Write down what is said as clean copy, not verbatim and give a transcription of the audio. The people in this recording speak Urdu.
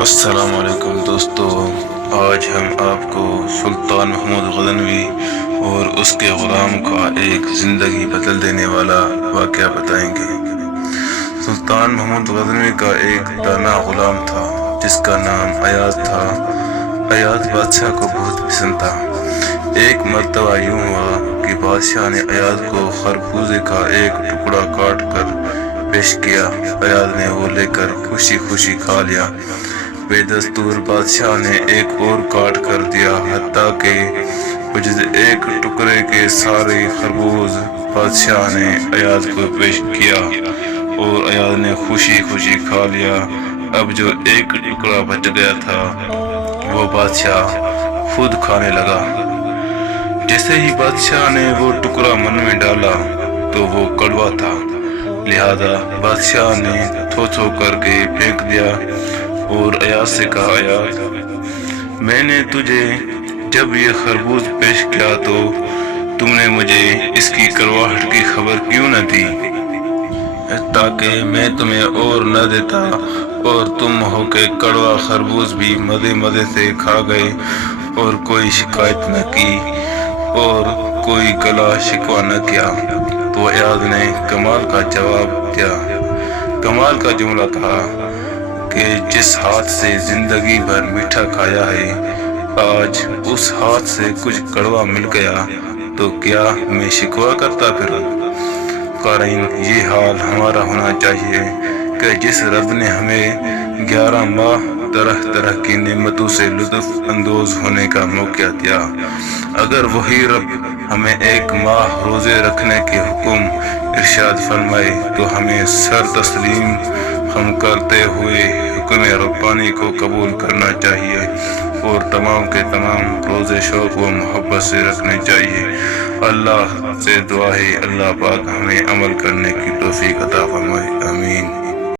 السلام علیکم دوستو، آج ہم آپ کو سلطان محمود غزنوی اور اس کے غلام کا ایک زندگی بدل دینے والا واقعہ بتائیں گے۔ سلطان محمود غزنوی کا ایک دانا غلام تھا جس کا نام ایاز تھا۔ ایاز بادشاہ کو بہت پسند تھا۔ ایک مرتبہ یوں ہوا کہ بادشاہ نے ایاز کو خربوزے کا ایک ٹکڑا کاٹ کر پیش کیا۔ ایاز نے وہ لے کر خوشی خوشی کھا لیا۔ بے دستور بادشاہ نے ایک اور کاٹ کر دیا، حتیٰ کہ بجز ایک ٹکڑے کے سارے خربوز بادشاہ نے ایاز کو پیش کیا اور ایاز نے خوشی خوشی کھا لیا۔ اب جو ایک ٹکڑا بچ گیا تھا وہ بادشاہ خود کھانے لگا۔ جیسے ہی بادشاہ نے وہ ٹکڑا من میں ڈالا تو وہ کڑوا تھا، لہذا بادشاہ نے تھو تھو کر کے پھینک دیا اور ایاز سے کہا، ایاز، میں نے تجھے جب یہ خربوز پیش کیا تو تم نے مجھے اس کی کڑواہٹ کی خبر کیوں نہ دی، تاکہ میں تمہیں اور نہ دیتا اور تم ہو کے کڑوا خربوز بھی مزے مزے سے کھا گئے اور کوئی شکایت نہ کی اور کوئی گلا شکوہ نہ کیا۔ تو ایاز نے کمال کا جواب دیا، کمال کا جملہ کہا کہ جس ہاتھ سے زندگی بھر میٹھا کھایا ہے، آج اس ہاتھ سے کچھ کڑوا مل گیا تو کیا میں شکوہ کرتا پھروں؟ قارئین، یہ حال ہمارا ہونا چاہیے کہ جس رب نے ہمیں 11 ماہ طرح طرح کی نعمتوں سے لطف اندوز ہونے کا موقع دیا، اگر وہی رب ہمیں 1 ماہ روزے رکھنے کے حکم ارشاد فرمائے تو ہمیں سر تسلیم خم کرتے ہوئے حکم ربانی کو قبول کرنا چاہیے اور تمام کے تمام روزے شوق و محبت سے رکھنے چاہیے۔ اللہ سے دعا ہے اللہ پاک ہمیں عمل کرنے کی توفیق عطا فرمائے، آمین۔